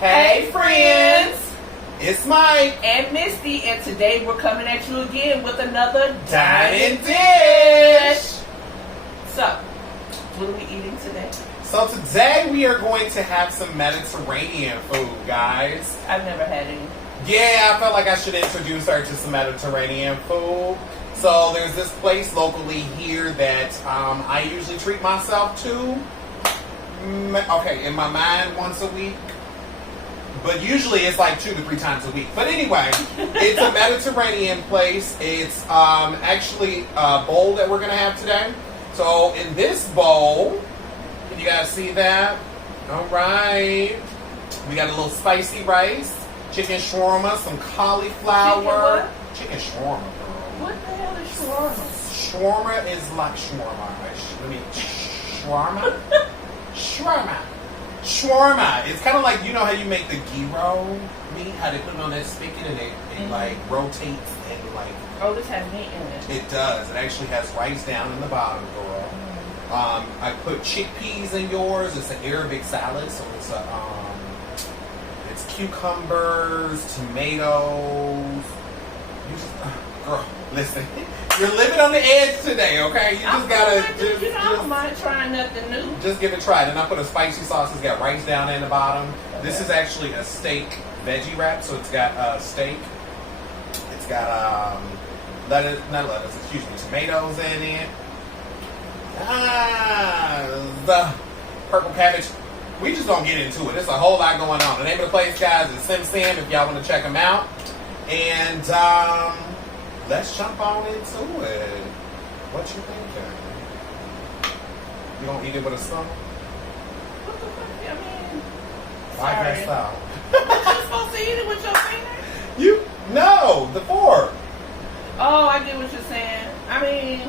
Hey friends! It's Mike and Misty, and today we're coming at you again with another Dining Dish! So, what are we eating today? So today we are going to have some Mediterranean food, guys. I've never had any. Yeah, I felt like I should introduce her to some Mediterranean food. So there's this place locally here that I usually treat myself to. Okay, in my mind, once a week. But usually it's like 2 to 3 times a week. But anyway, it's a Mediterranean place. It's actually a bowl that we're going to have today. So in this bowl, can you guys see that? All right. We got a little spicy rice, chicken shawarma, some cauliflower. Chicken shawarma, girl. What the hell is shawarma? Shawarma is like shawarma. Shawarma? Shawarma. Shawarma. It's kind of like, you know how you make the gyro meat? How they put it on that spigot and it like rotates and like... Oh, this has meat in it. It does. It actually has rice down in the bottom, girl. I put chickpeas in yours. It's an Arabic salad, so it's cucumbers, tomatoes. You just, girl, listen. You're living on the edge today, okay? You just gotta I don't mind trying nothing new. Just give it a try. Then I put a spicy sauce. It's got rice down in the bottom. Okay. This is actually a steak veggie wrap, so it's got steak. It's got tomatoes in it. The purple cabbage. We just don't get into it. There's a whole lot going on. The name of the place, guys, is Sim Sim, if y'all want to check them out. And let's jump on into it. What you thinking? You gonna eat it with a spoon? What the fuck? I mean, why messed up? You're supposed to eat it with your finger? No, the fork. Oh, I get what you're saying. I mean,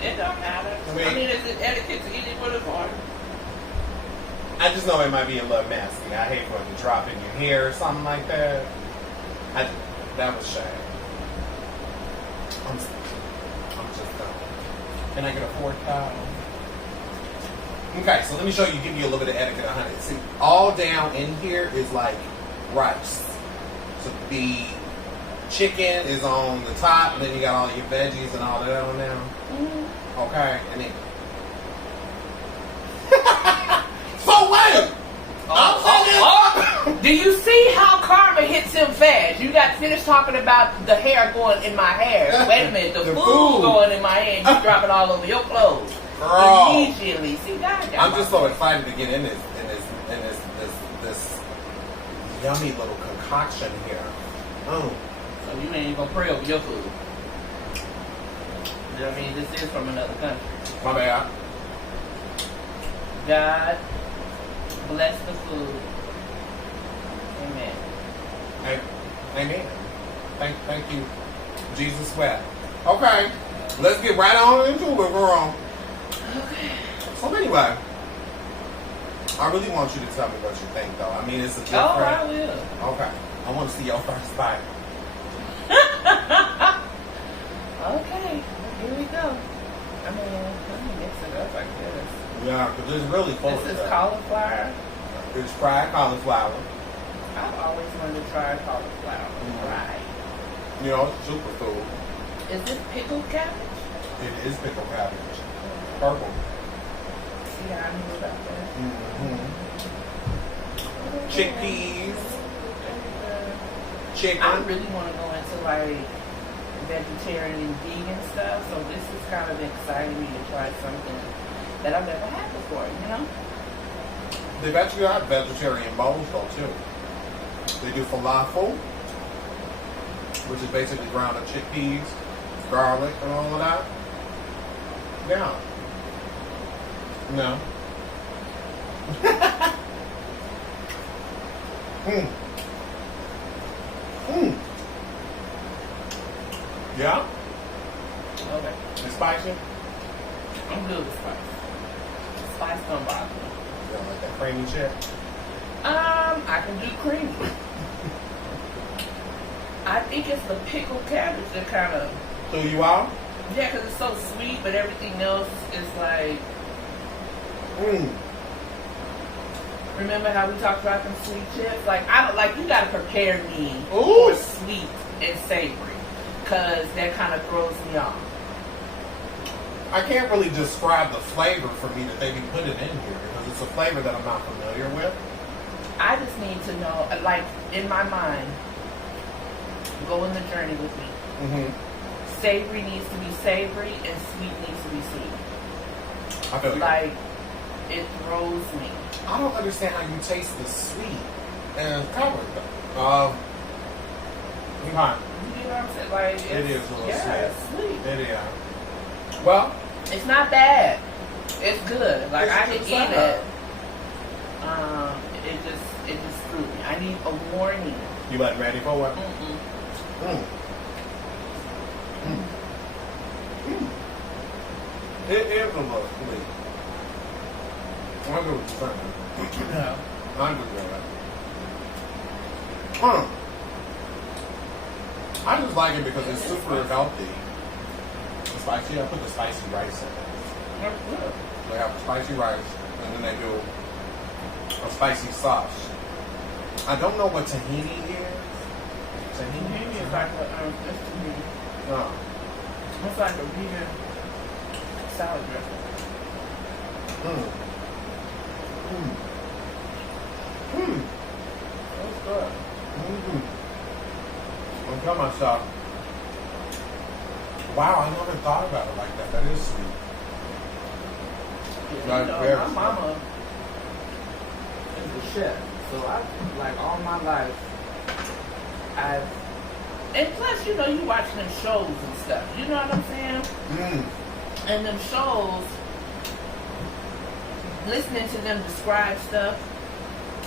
it don't matter. I mean, is it etiquette to eat it with a fork? I just know it might be a little messy. I hate for it to drop in your hair or something like that. That was shame. I'm just done. Can I get a fork out? Okay, so let me show you, give you a little bit of etiquette on it. See, all down in here is like rice. So the chicken is on the top, and then you got all your veggies and all that on there. Mm-hmm. Okay, and then... So wait! Do you see how karma hits him fast? You got finished talking about the hair going in my hair. Wait a minute, the food going in my hair. You dropping all over your clothes. Girl. Immediately. See, I'm just so excited to get in this yummy little concoction here. Oh. So you ain't even gonna pray over your food. You know what I mean? This is from another country. My bad. God bless the food. Amen. Amen. Thank you, Jesus wept. Okay, let's get right on into it, girl. Okay. So anyway, I really want you to tell me what you think, though. I mean, it's a different... Oh, I will. Okay. I want to see your first bite. Okay. Here we go. I mean, let me mix it up like this. Yeah, because it's really full of This is stuff. cauliflower. It's fried cauliflower. I've always wanted to try cauliflower. Right. You know, it's super food. Is this pickled cabbage? It is pickled cabbage. Purple. Yeah, I knew about that. Mm-hmm. Chickpeas. Chicken. I really want to go into like vegetarian and vegan stuff, so this is kind of exciting me to try something that I've never had before, you know? They've actually got vegetarian bowls though too. They do falafel, which is basically ground up chickpeas, garlic, and all of that. Yeah. No. Yeah? Okay. It's spicy? I'm good with spice. Spice don't bother me. You don't like that creamy shit? I can do creamy. I think it's the pickled cabbage that kind of... Threw you out? Yeah, because it's so sweet, but everything else is like... Remember how we talked about them sweet chips? Like, I don't like, you gotta prepare me Ooh. for sweet and savory, cause that kind of throws me off. I can't really describe the flavor for me that they be putting in here because it's a flavor that I'm not familiar with. I just need to know, like, in my mind, go on the journey with me. Mm-hmm. Savory needs to be savory and sweet needs to be sweet. I feel Like, it throws me. I don't understand how you taste the sweet and covered. Okay. You know what I'm saying? Like, It is a little it's sweet. It is. Well, It's not bad. It's good. Like, I can It's eat just it. It just threw me. I need a warning. you wasn't ready for what? Mm-mm. Mm. Mm. It is a little sweet. I get what you're saying. No. I understand that. I just like it because it's super healthy. The spicy, I put the spicy rice in it. That's good. They have spicy rice, and then they do a spicy sauce. I don't know what tahini is. Tahini is like a, it's tahini. No. It's like a vegan salad dressing. Mm. Mm. Mm. That's good. Mm-hmm. I tell myself, wow, I never thought about it like that. That is sweet. Yeah, Like, you know, very my sweet. mama is a chef, so I like all my life. And plus, you know, you watching them shows and stuff. You know what I'm saying? Mm. And them shows, listening to them describe stuff,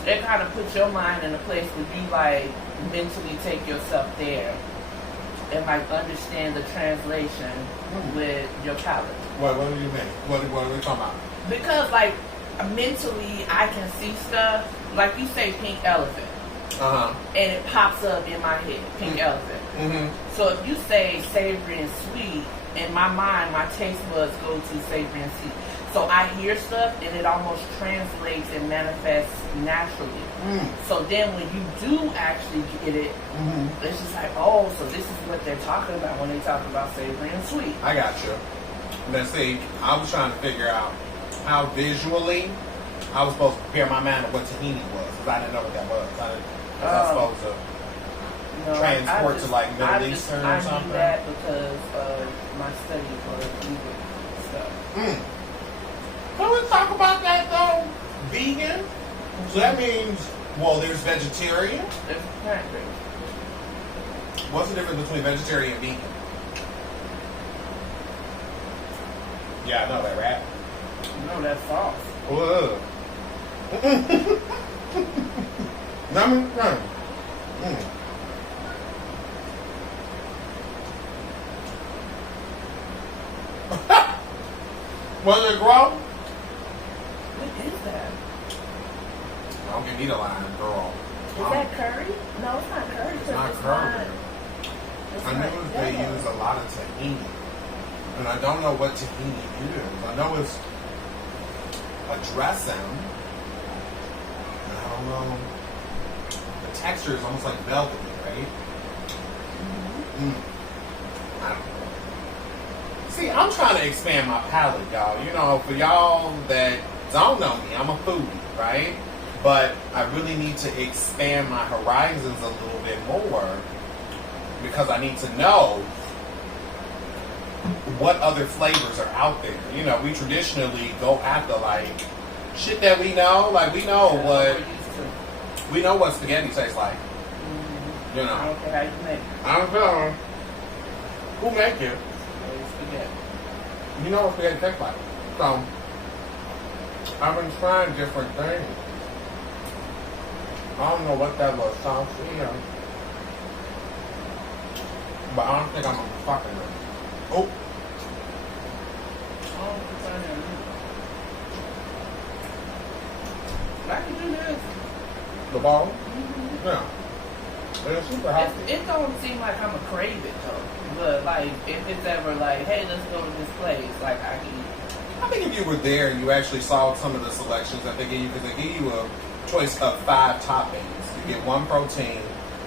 it kind of puts your mind in a place where you like mentally take yourself there and like understand the translation with your palate. What do you mean? What are we talking about? Because like mentally I can see stuff, like you say pink elephant, Uh-huh. and it pops up in my head, pink elephant. Mm-hmm. So if you say savory and sweet, in my mind, my taste buds go to savory and sweet. So I hear stuff and it almost translates and manifests naturally. Mm. So then when you do actually get it, it's just like, oh, so this is what they're talking about when they talk about savory and sweet. I got you. But see, I was trying to figure out how visually I was supposed to prepare my mind of what tahini was, because I didn't know what that was. I was supposed to transport to like Middle Eastern or something. I knew that because of my study for vegan stuff. Mm. Can we talk about that though? Vegan? So that means, well, there's vegetarian. There's plant-based. What's the difference between vegetarian and vegan? Yeah, I know that, right? No, that's false. Whoa. Number one. Was it grow? What is that? Don't give me the line, girl. Is that curry? No, it's not curry. It's not curry. It's I not know they yellow. use a lot of tahini. And I don't know what tahini is. I know it's a dressing. And I don't know. The texture is almost like velvety, right? I don't know. See, I'm trying to expand my palate, y'all. You know, for y'all that don't know me, I'm a foodie, right? But I really need to expand my horizons a little bit more because I need to know what other flavors are out there. You know, we traditionally go after like shit that we know. Like we know what spaghetti tastes like. You know. I don't care how you make it. I don't know. Who make it? It's spaghetti. You know what spaghetti tastes like. So I've been trying different things. I don't know what that little sauce is. But I don't think I'm gonna be fucking with it. Oh. Oh, it's on there. I can do this. The ball? Yeah. It's super healthy. It don't seem like I'm a crave it though. But like, if it's ever like, hey, let's go to this place, like I can eat. I think if you were there and you actually saw some of the selections that they gave you, because they gave you choice of 5 toppings. You get 1 protein,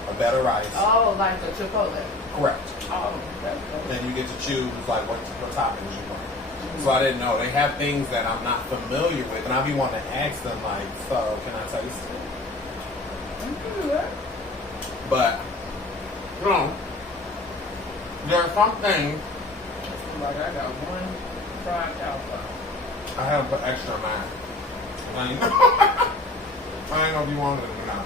a better rice. Oh, like a Chipotle. Correct. Oh, that's good. Then you get to choose like what toppings you want. So I didn't know. They have things that I'm not familiar with, and I be wanting to ask them like, so can I taste it? But you know, there are some things. Like I got 1 fried cauliflower. I have put extra in mine. I ain't know if you wanted it or not.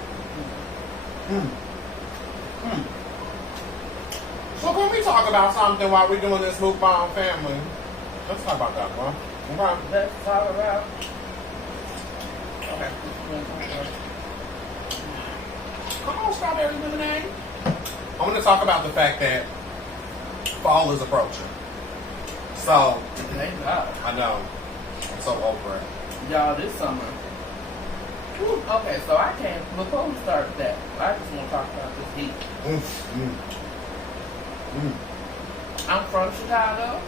So can we talk about something while we're doing this Mukbang family? Let's talk about that one. Okay. Let's talk about. Okay. Come on, strawberry lemonade. I want to talk about the fact that fall is approaching. So, Thank God. I know. I'm so over it. Y'all, this summer. Whew, okay, so I came, before we start that, I just want to talk about this heat. I'm from Chicago,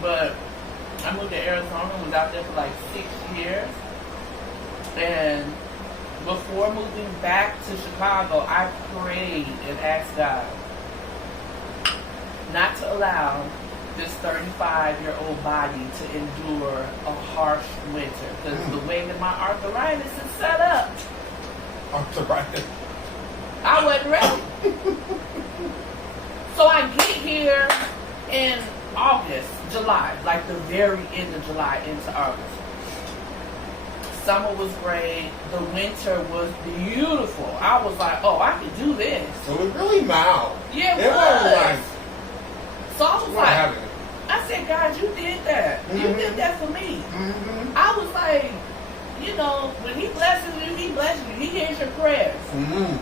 but I moved to Arizona and was out there for like 6 years. And before moving back to Chicago, I prayed and asked God not to allow this 35-year-old body to endure a harsh winter. Because the way that my arthritis is set up, Arthritis. I wasn't ready. So I get here in August, July, like the very end of July into August. Summer was great. The winter was beautiful. I was like, oh, I could do this. So it was really mild. Yeah, it It wasn't was. like, So I was what like, happened? I said, God, you did that. You did that for me. Mm-hmm. I was like, you know, when he blesses you, he blesses you. He hears your prayers. Mm-hmm.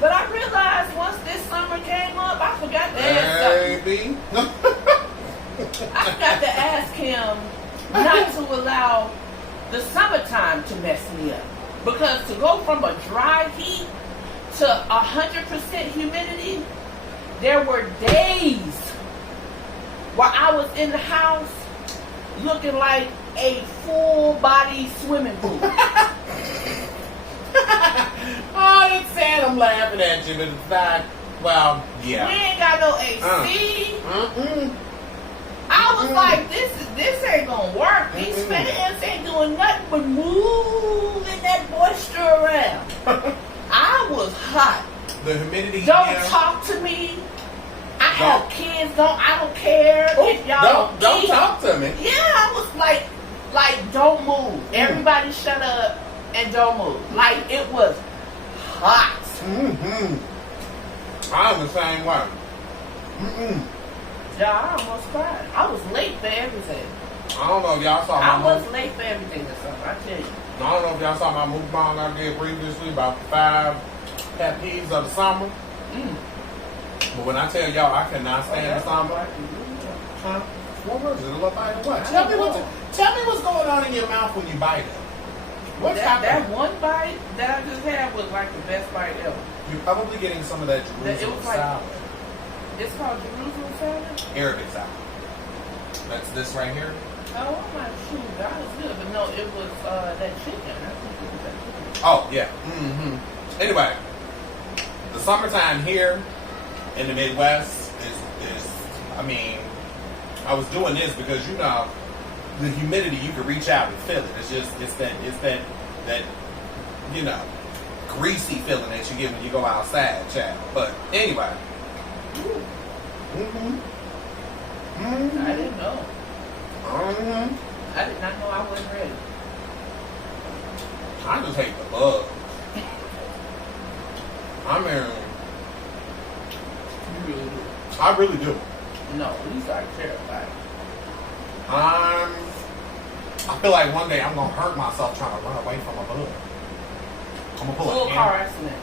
But I realized once this summer came up, I forgot to ask something. Baby. I forgot to ask him not to allow the summertime to mess me up. Because to go from a dry heat to 100% humidity, there were days where I was in the house looking like a full-body swimming pool. Oh, it's sad I'm laughing at you, but in fact, well, yeah. We ain't got no AC. Mm-mm. I was like, this ain't gonna work. These fans ain't doing nothing but moving that moisture around. I was hot. The humidity. Don't talk to me. I have kids. I don't care if y'all don't eat. talk to me. Yeah, I was like, don't move. Everybody shut up and don't move. Like, it was hot. Mm-hmm. I'm the same way. Mm-mm. Yeah, I almost cried. I was late for everything. I don't know if y'all saw I my was late for everything this summer, I tell you. I don't know if y'all saw my Mukbang I did previously about the 5 pet peeves of the summer. But when I tell y'all I cannot stand the summer, huh? What was it? A little bite of what? Tell me what's going on in your mouth when you bite it. What's happening? That one bite that I just had was like the best bite ever. You're probably getting some of that Jerusalem salad. It's called Jerusalem salad? Arabic salad. That's this right here. Oh, I'm not sure. That was good. But no, it was that chicken. I think it was that chicken. Oh, yeah. Mm-hmm. Anyway, the summertime here in the Midwest is I mean, I was doing this because, you know, the humidity, you can reach out and feel it. It's that, you know, greasy feeling that you get when you go outside, child. But anyway. Mm-hmm. Mm-hmm. I didn't know. Mm-hmm. I did not know I wasn't ready. I just hate the bugs. I mean, You really do. I really do. No, these are terrified. I feel like one day I'm gonna hurt myself trying to run away from a bug. I'm gonna pull Full a car hammer. accident.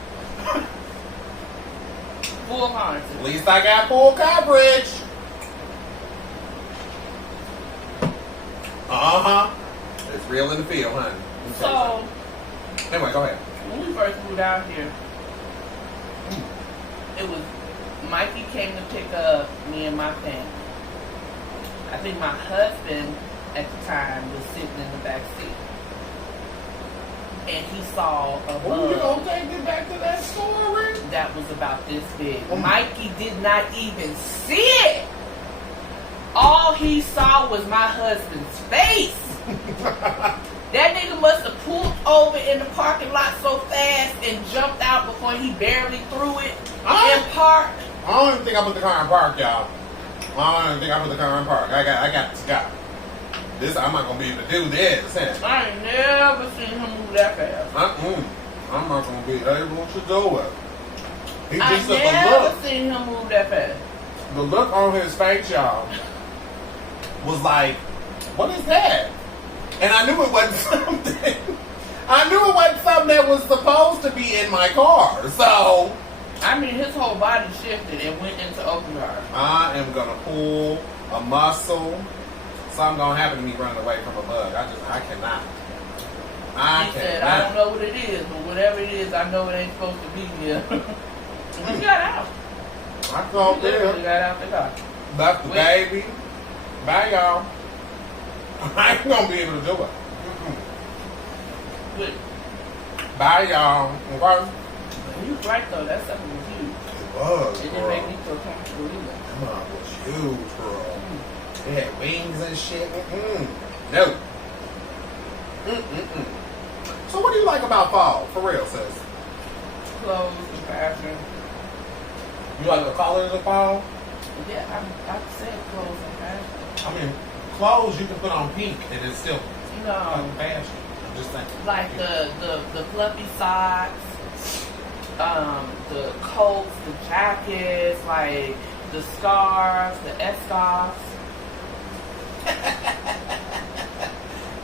Full car At accident. least I got full coverage. Uh-huh. It's real in the field, honey. So, Anyway, go ahead. when we first moved out here, it was Mikey came to pick up me and my family. I think my husband at the time was sitting in the back seat. and he saw a Oh, you bug gonna take it back to that story? that was about this big. Mikey did not even see it. All he saw was my husband's face. That nigga must have pulled over in the parking lot so fast and jumped out before he barely threw it in park. I don't even think I put the car in park, y'all. I don't even think I put the car in park. I got to stop. This, I'm not gonna be able to do this. I ain't never seen him move that fast. I'm not gonna be able to do it. He I just took a never look. seen him move that fast. The look on his face, y'all, was like, what is that? And I knew it wasn't something. I knew it wasn't something that was supposed to be in my car. So I mean, his whole body shifted and went into overdrive. I am gonna pull a muscle. Something gonna happen to me running away from a bug. I cannot. He said, I don't know what it is, but whatever it is, I know it ain't supposed to be here. He got out. I thought He literally there. got out the car. Left the baby. Bye, y'all. I ain't gonna be able to do it. But Bye, y'all. Okay? he was right, though. That something was huge. It was, It didn't girl. make me feel comfortable either. Come on, it was huge, girl. It had wings and shit. No. So what do you like about fall? For real, sis? Clothes and fashion. You like the colors of fall? Yeah, I said clothes and fashion. I mean, clothes you can put on pink and it's still No. fashion. I'm just saying. Like the fluffy socks, the coats, the jackets, like the scarves, the escarves.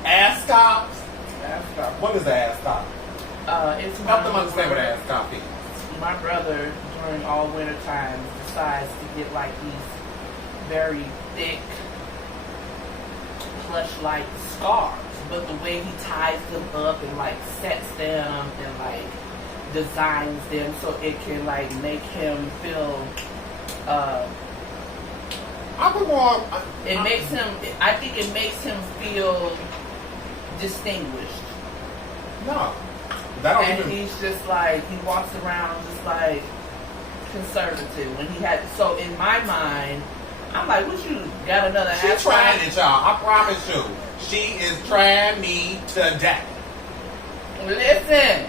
Ascops? Ascarves. What is an ascop? It's Help them one understand what where an ascop is. my brother, during all winter times, decides to get like these very thick, plush-like scarves. But the way he ties them up and like sets them and like designs them so it can like make him feel I think it makes him feel distinguished. No. That don't And even. he's just like, he walks around just like conservative. When he had, so in my mind, I'm like, what you got another She's ass trying it, y'all. I promise you. She is trying me today. Listen,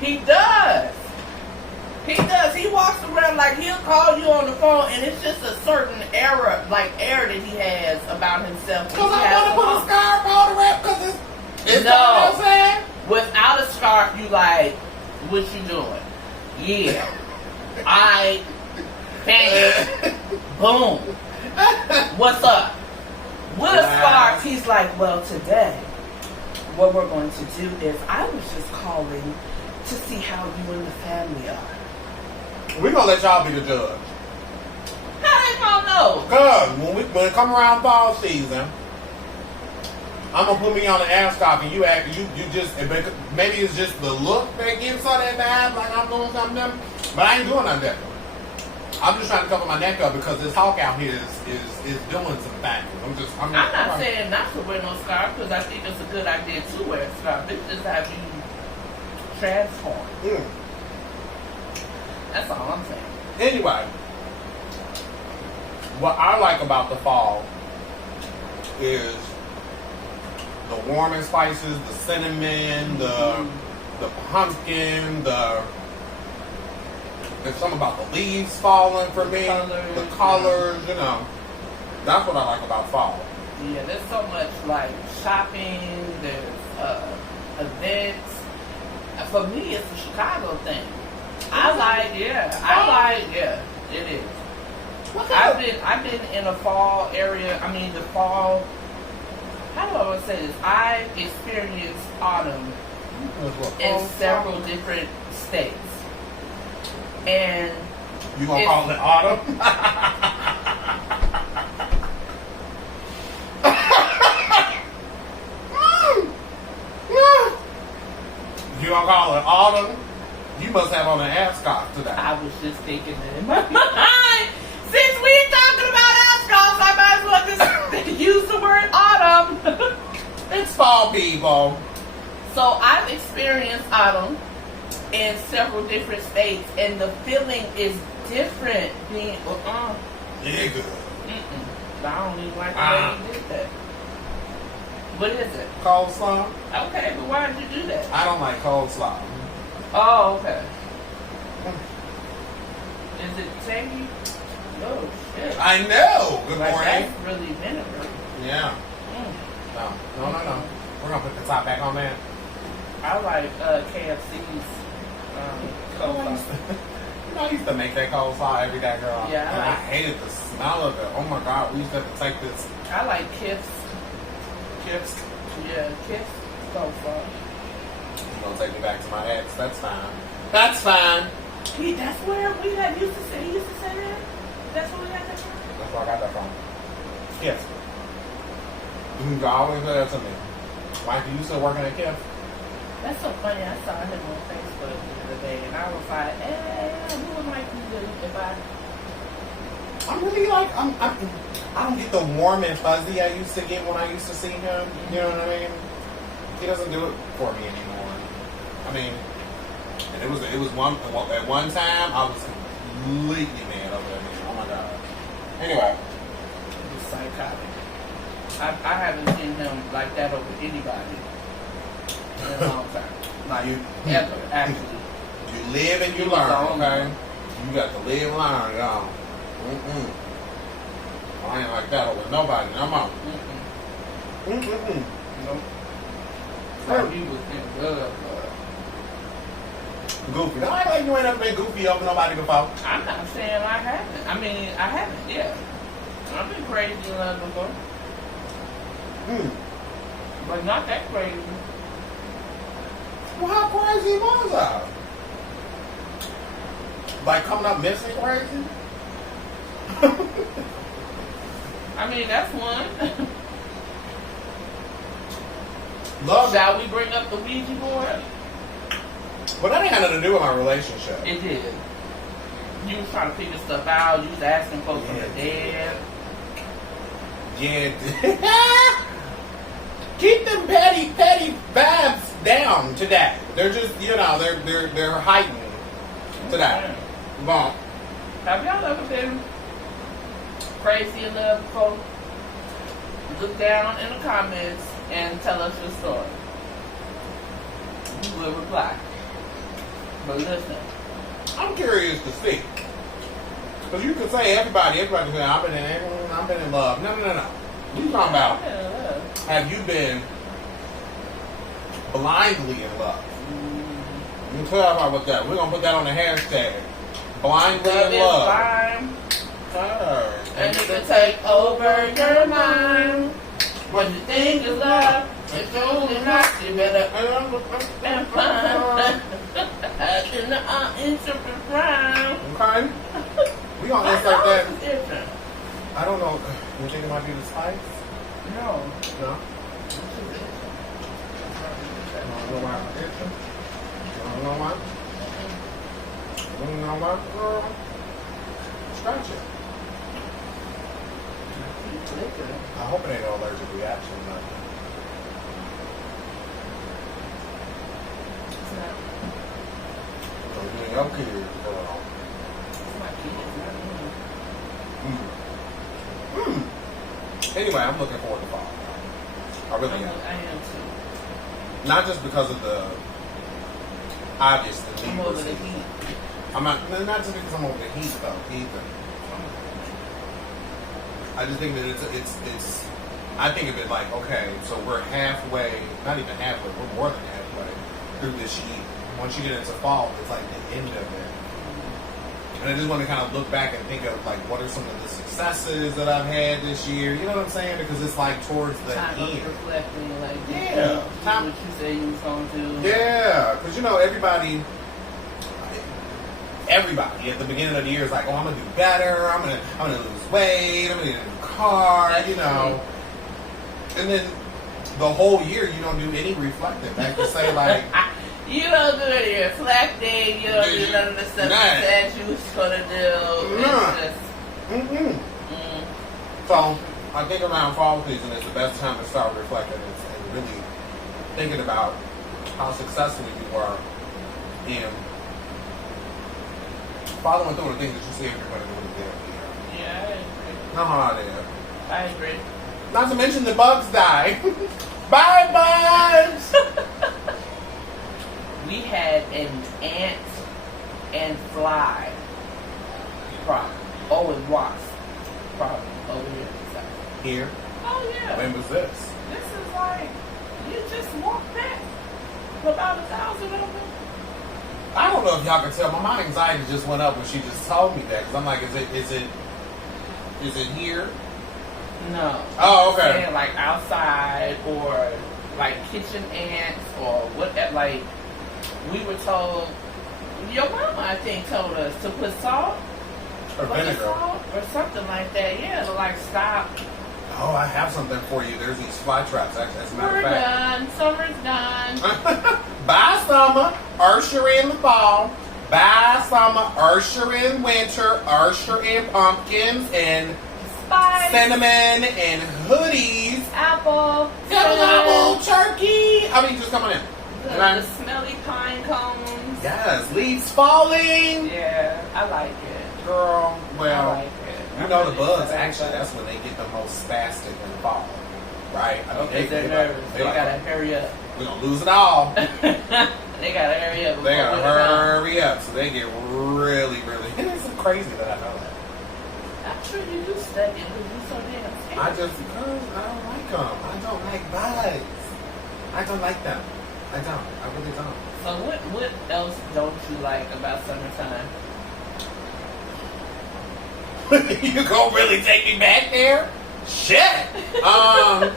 he does. He does. He walks around like he'll call you on the phone, and it's just a certain air that he has about himself. Because I want to put a scarf on the rep because it's No. what I'm saying? Without a scarf, you like, what you doing? Yeah. Bang. Boom. What's up? With a scarf, he's like, well, today, what we're going to do is I was just calling to see how you and the family are. We're going to let y'all be the judge. How they gonna know? Because when it come around fall season, I'm going to put me on the ascot and you just, maybe it's just the look that gives her that vibe, like I'm doing something, but I ain't doing nothing different. I'm just trying to cover my neck up because this hawk out here is doing some things. I'm not saying not to wear no scarf because I think it's a good idea to wear a scarf. It's just how you transform. That's all I'm saying. Anyway, what I like about the fall is the warm and spices, the cinnamon, the pumpkin, there's something about the leaves falling for me, the colors, you know. That's what I like about fall. Yeah, there's so much like shopping, there's events. For me, it's a Chicago thing. It is. I've been in a fall area. I mean, the fall. How do I want to say this? I experienced autumn in several different states, and you gonna call it autumn? You gonna call it autumn? You must have on an ascot today. I was just thinking that in my mind. Since we're talking about ascots, I might as well just use the word autumn. It's fall, people. So I've experienced autumn in several different states, and the feeling is different. Being Yeah, good. I don't even like the way you did that. What is it? Coleslaw. Okay, but why did you do that? I don't like coleslaw. Oh, okay. Is it tangy? Oh shit! I know. Good Like, morning. that's really vinegar. Yeah. No. We're gonna put the top back on that. I like KFC's coleslaw. I used to make that coleslaw every day, girl. Yeah, And I hated the smell of it. Oh my god, we used to have to take this I like Kif's. chips. Yeah, Kif's coleslaw. You're gonna take me back to my ex. That's fine. That's fine. That's where we had used to say. He used to say that. That's where we got that from. That's where I got that from. Yes. You always say that to me. Why do you still working at Kif? That's so funny. I saw him on Facebook the other day, and I was like, who would like me to if I? I'm really like I don't get the warm and fuzzy I used to get when I used to see him. You know what I mean? He doesn't do it for me anymore. I mean, and it was one at one time I was completely mad over that man. Oh my god. Anyway, He's psychotic. I haven't seen him like that over anybody in a long time. Like ever, actually. you live and you He was learn. the only Okay, one. you got to live and learn, y'all. I ain't like that over nobody. No more. Nope. Like he was in love. Goofy. Don't act like you ain't ever been goofy over nobody before. I'm not saying I haven't. I mean, I haven't, yeah. I've been crazy in love before. But not that crazy. Well, how crazy was I? Like coming up missing crazy? I mean, that's one. Love that. Shall we bring up the Ouija board? But that ain't had nothing to do with my relationship. It did. You was trying to figure stuff out. You was asking folks from the dead. Yeah. Keep them petty vibes down today. They're just, they're heightened today. Bon. Have y'all ever been crazy in love before? Look down in the comments and tell us your story. We will reply. But listen. I'm curious to see. Because you could say everybody say, I've been in love. No. You talking about, have you been blindly in love? Let me clarify with that. We're going to put that on the hashtag. Blindly in love. Blind. And it can take over your mind. What you think is love, it's truly not. You better and find in the uninterpreted rhyme. Okay. We going to insert that. It's different. I don't know. You think it might be the spice? No. No. I don't know why I'm itching. I don't know why. I don't know why. Girl. Scratch it. I hope it ain't no allergic reaction. Nothing. It's not. So you ain't okay, girl. It's my kid. It's not me. Anyway, I'm looking forward to fall. I really am. I am too. Not just because of the obvious the I'm over the heat. I'm not just because I'm over the heat though either. I just think that it's I think of it like, okay, so we're halfway, not even halfway, we're more than halfway through this heat. Once you get into fall, it's like the end of it. And I just want to kind of look back and think of like what are some of the successes that I've had this year. You know what I'm saying? Because it's like towards the Time end. of reflecting, like Yeah. what you said you was gonna do. Yeah, because everybody at the beginning of the year is like, oh, I'm gonna do better. I'm gonna lose weight. I'm gonna get a new car. That's true. And then the whole year you don't do any reflecting. Like to say like. You don't do any reflecting. You don't do none of the stuff you said you was gonna do. It's just. So I think around fall season is the best time to start reflecting and really thinking about how successful you were in following through the things that you said you're going to do in the video. Yeah, I agree. No, there. I agree. Not to mention the bugs die. Bye, bugs! We had an ant and fly problem. Oh, and wasp problem over here. Here? Oh, yeah. When was this? This is like, you just walk back about 1,000 of them. I don't know if y'all can tell. My anxiety just went up when she just told me that. Because I'm like, is it here? No. Oh, okay. Saying like outside or like kitchen ants or what? Like we were told. Your mama, I think, told us to put salt Or vinegar. salt or something like that. Yeah, to like stop. Oh, I have something for you. There's these fly traps. Actually, as a matter We're of fact. done. Summer's done. Bye, summer. Usher in the fall. Bye, summer. Usher in winter. Usher in pumpkins and Spice. cinnamon and hoodies. Apple. Gobble, turkey. I mean, just come on in. The smelly pine cones. Yes, leaves falling. Yeah, I like it. Girl, well, I like it. you know the bugs, actually, that's when they get the most spastic in the fall. Right? I mean, Okay, they're nervous. They gotta hurry up. We're going to lose it all. They gotta hurry up. They gotta hurry up. So they get really, really. It's crazy that I know that. I'm sure you do study it because you're so damn scared. Because I don't like them. I don't like bugs. I don't like them. I don't. I really don't. So what else don't you like about summertime? You gonna really take me back there? Shit. I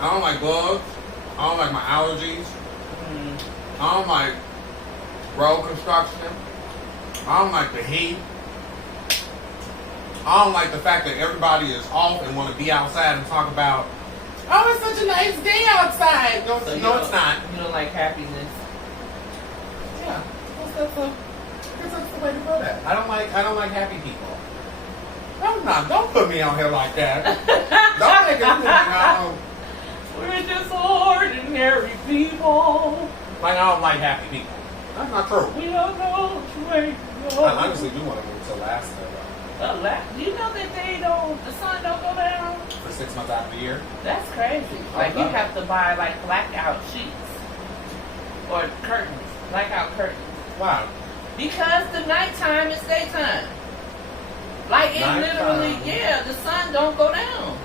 don't like bugs. I don't like my allergies. I don't like road construction. I don't like the heat. I don't like the fact that everybody is off and want to be outside and talk about, oh, it's such a nice day outside. No, So no, it's not. You don't like happiness. Yeah, I guess that's the way to put it. I don't like happy people. Don't put me on here like that. Don't make it look We're just ordinary people. like I don't like happy people. That's not true. We don't know which way to go. I honestly do want to move to Alaska Do you know that the sun don't go down? for 6 months out of the year. That's crazy. Like you have to buy like blackout sheets or curtains, blackout curtains. Wow. Because the nighttime is daytime. Like it literally, yeah, the sun don't go down.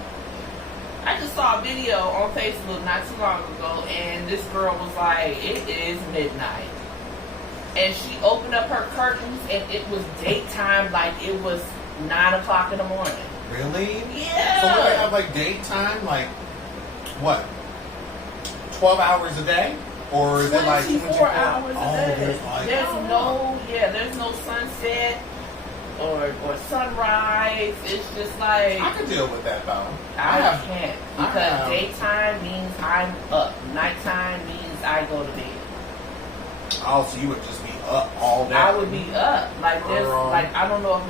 I just saw a video on Facebook not too long ago, and this girl was like, it is midnight. And she opened up her curtains, and it was daytime, like it was 9 o'clock in the morning. Really? Yeah. So do they have like daytime, like what? 12 hours a day? Or is it like 24 hours a day. There's There's no sunset or sunrise. It's just like I can deal with that though. I can't because daytime means I'm up. Nighttime means I go to bed. Oh, so you would just be up all day? I would be up. Like this. Like I don't know if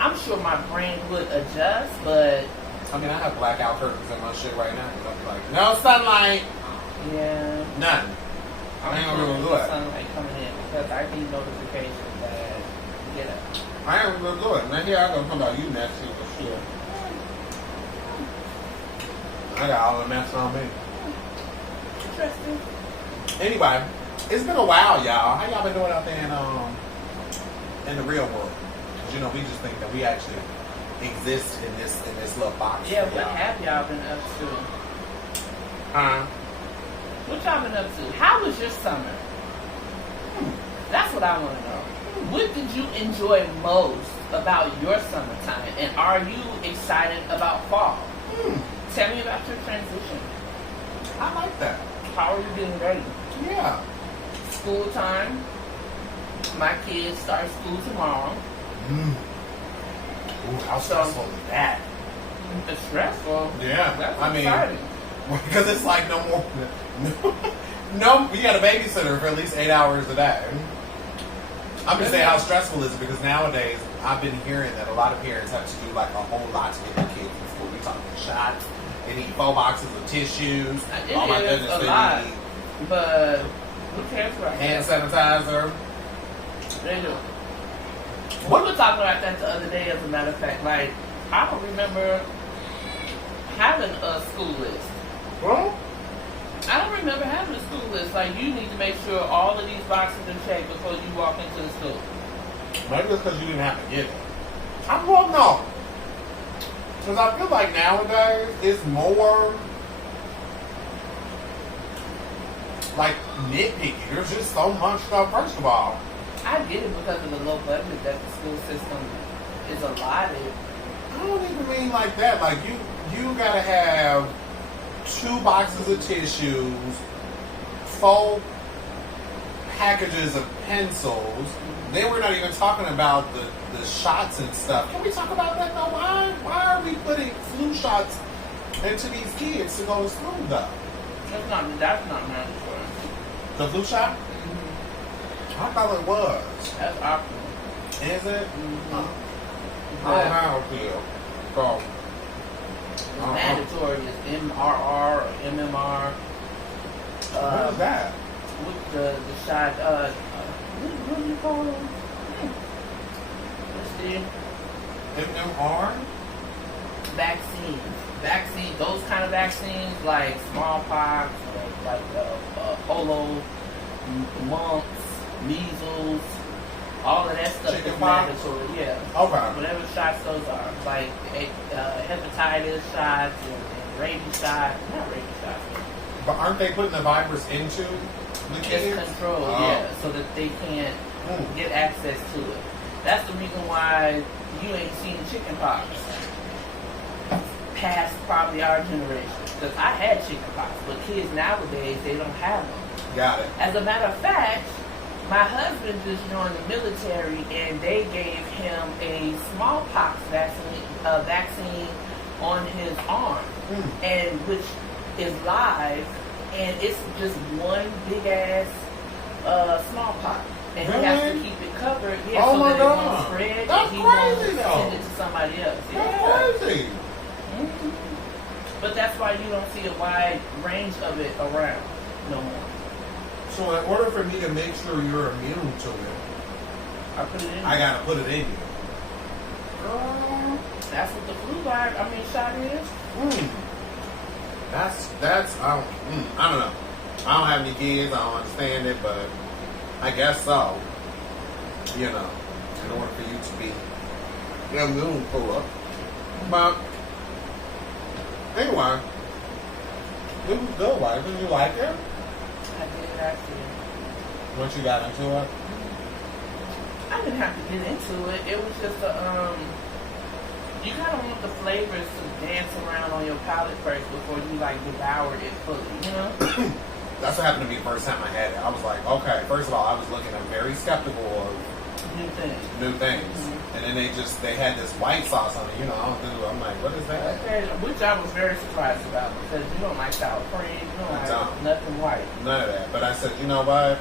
I'm sure my brain would adjust, but I mean, I have blackout curtains in my shit right now. And I'll be like, no sunlight. Yeah. None. I ain't gonna do it. Sunlight coming in because I need notifications that get up. I ain't gonna do it. Now here I go talking about you next year for sure. I got all the mess on me. Interesting. Anyway, it's been a while, y'all. How y'all been doing out there in the real world? Because you know, we just think that we actually exist in this little box. Yeah, for what y'all. have y'all been up to? Huh? What y'all been up to? How was your summer? That's what I want to know. What did you enjoy most about your summertime? And are you excited about fall? Tell me about your transition. I like that. How are you getting ready? Yeah. School time. My kids start school tomorrow. Ooh, how stressful is that? It's stressful. Yeah. That's I mean, exciting. because it's like no more. No, you got a babysitter for at least 8 hours a day. I'm just saying how stressful is it because nowadays I've been hearing that a lot of parents have to do like a whole lot to get their kids in school. We talking shots, They need 4 boxes of tissues. It Oh my is goodness, a they lot. need But who cares about hand that? sanitizer. They do. We were talking about that the other day, as a matter of fact. Like, I don't remember having a school list. Well, I don't remember having a school list. Like, you need to make sure all of these boxes are checked before you walk into the school. maybe it's because you didn't have to get it. I don't know. Because I feel like nowadays it's more like nitpicky. There's just so much stuff, first of all. I get it because of the low budget that the school system is allotted. I don't even mean like that. Like you gotta have 2 boxes of tissues, 4 packages of pencils. Then we're not even talking about the shots and stuff. Can we talk about that though? Why are we putting flu shots into these kids to go to school though? That's not mandatory. The flu shot? I thought it was. That's optional. Is it? Mm-hmm. I don't know how to feel. So, Mandatory is MRR or MMR. what is that? With the shot, what do you call them? What's the MMR? vaccines, those kind of vaccines, like smallpox, like polio, mumps, measles, all of that stuff is mandatory. Yeah. Okay. Whatever shots those are, like hepatitis shots and rabies shots, not rabies shots. But aren't they putting the virus into the kids? Just control, Oh. yeah, so that they can't get access to it. That's the reason why you ain't seen chicken pox past probably our generation. Because I had chicken pox, but kids nowadays, they don't have them. Got it. As a matter of fact, my husband just joined the military and they gave him a smallpox vaccine on his arm, and which is live, and it's just one big ass smallpox. And he has to keep it covered, so that it won't spread. That's and he won't crazy, though. send it to somebody else. That's crazy. But that's why you don't see a wide range of it around no more. So in order for me to make sure you're immune to it, I put it in. I gotta put it in you. That's what the flu virus, shot is. That's I don't know. I don't have any kids. I don't understand it, but I guess so. You know, in order for you to be immune for it. But anyway, it was good. Right? Did you like it? I did actually. Once you got into it? I didn't have to get into it. It was just you kind of want the flavors to dance around on your palate first before you devour it fully, you know? That's what happened to me the first time I had it. I was like, okay, first of all, I was looking, I'm very skeptical of new things. Mm-hmm. And then they had this white sauce on it, I'm like, what is that? Okay, which I was very surprised about because you don't like sour cream, you don't like nothing white. None of that. But I said, you know what?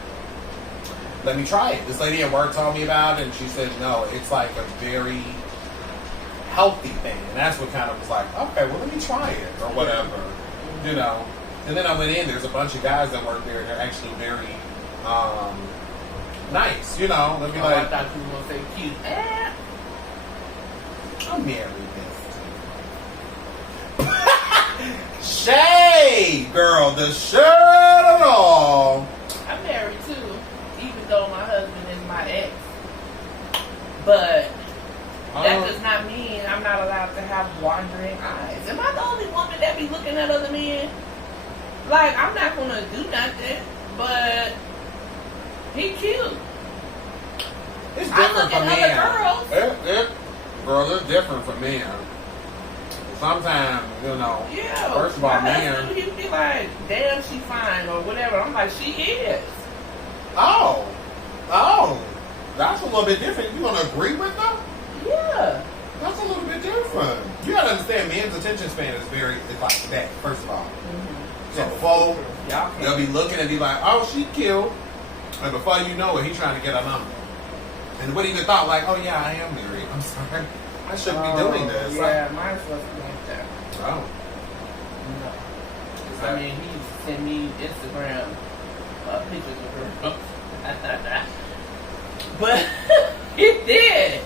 Let me try it. This lady at work told me about it, and she said, no, it's like a very healthy thing. And that's what kind of was like, okay, well, let me try it or whatever, And then I went in, there's a bunch of guys that work there, and they're actually very nice, Let me I thought you were going to say cute. I'm married, Misty. Shade, girl, the shirt and all. I'm married too, even though my husband is my ex. But that does not mean I'm not allowed to have wandering eyes. Am I the only woman that be looking at other men? I'm not going to do nothing, but he cute. It's different for men. Other girl, it's different for men. Sometimes, Yeah. First of all, my man. husband, he'd be like, damn, she fine, or whatever. I'm like, she is. Oh. That's a little bit different. You want to agree with them? Yeah. That's a little bit different. You got to understand, men's attention span is like that, first of all. Mm-hmm. So before, they'll be looking and be like, oh, she cute. And before you know it, he's trying to get a number. And what even thought, like, oh, yeah, I am married. I'm sorry. I shouldn't be doing this. Yeah, mine wasn't like that. Oh. I mean, he used to send me Instagram pictures of her. But he did.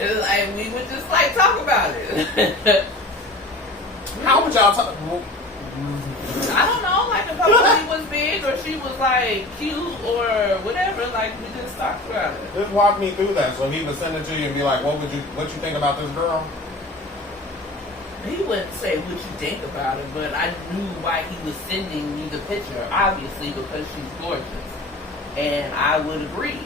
It was like, we would just like talk about it. How would y'all talk? I don't know, like if her booty was big or she was like cute or whatever, like we just talked about it. Just walk me through that. So he would send it to you and be like, what you think about this girl? He wouldn't say what you think about it, but I knew why he was sending me the picture, obviously because she's gorgeous. And I would agree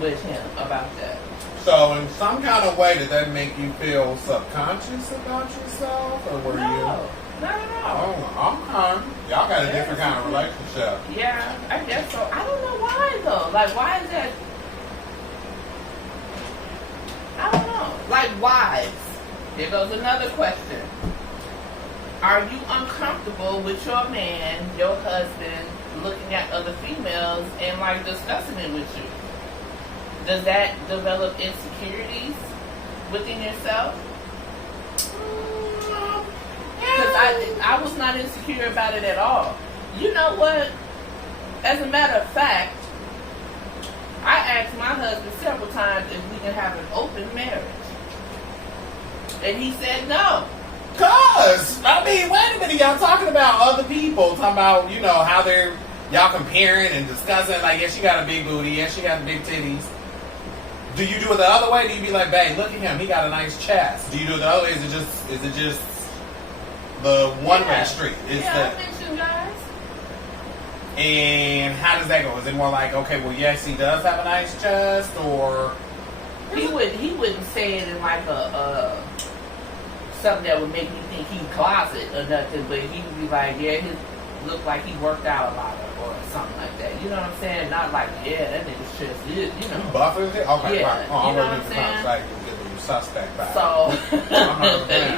with him about that. So in some kind of way, did that make you feel subconscious about yourself? Or were you? Not at all. Oh, okay. Y'all got a different kind of relationship. Yeah, I guess so. I don't know why though. Like, why is that? I don't know. Like, why? Here goes another question. Are you uncomfortable with your man, your husband, looking at other females and like discussing it with you? Does that develop insecurities within yourself? Because I was not insecure about it at all. You know what? As a matter of fact, I asked my husband several times if we can have an open marriage. And he said no. Cause, I mean, wait a minute, y'all talking about other people, talking about, you know, how y'all comparing and discussing, like, yeah, she got a big booty, yeah, she got big titties. Do you do it the other way? Do you be like, babe, look at him, he got a nice chest? Do you do it the other way? Is it just the one-way street? I mentioned guys. And how does that go? Is it more like, okay, well, yes, he does have a nice chest, or he wouldn't say it in like a something that would make me think he closet or nothing, but he would be like, yeah, he looked like he worked out a lot or something like that. You know what I'm saying? Not like, yeah, that nigga's chest is, you know. Buff is it? Okay, yeah, right. Oh, you know what I'm saying? Like you suspect back. So you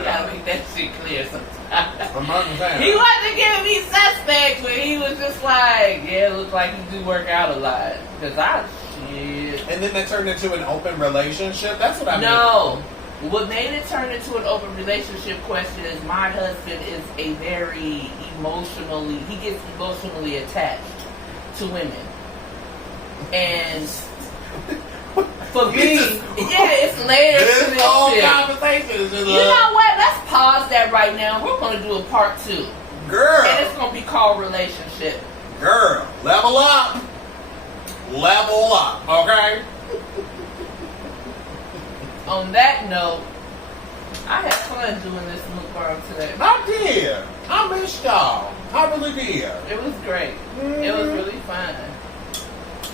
gotta make that shit clear sometimes. I'm understanding. He wasn't giving me suspect, but he was just like, yeah, it looks like you do work out a lot. Cause shit. And then that turned into an open relationship. That's what I mean. No. What made it turn into an open relationship question is my husband is he gets emotionally attached to women. And for me, it's layers to this whole shit. conversation is just You know what? Let's pause that right now. We're going to do a part 2. Girl. And it's going to be called relationship. Girl, level up. Level up, okay? On that note, I had fun doing this mukbang today. I did. I missed y'all. I really did. It was great. Mm-hmm. It was really fun.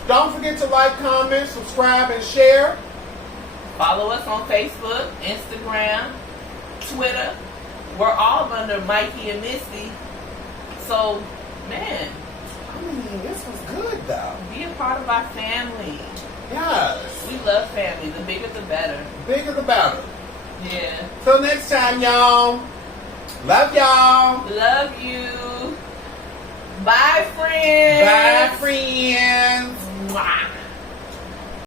Don't forget to like, comment, subscribe, and share. Follow us on Facebook, Instagram, Twitter. We're all under Mikey and Misty. So, man. I mean, this was good, though. Be a part of our family. Yes. We love family. The bigger the better. Bigger the better. Yeah. Till next time, y'all. Love y'all. Love you. Bye, friends. Bye, friends. Mwah.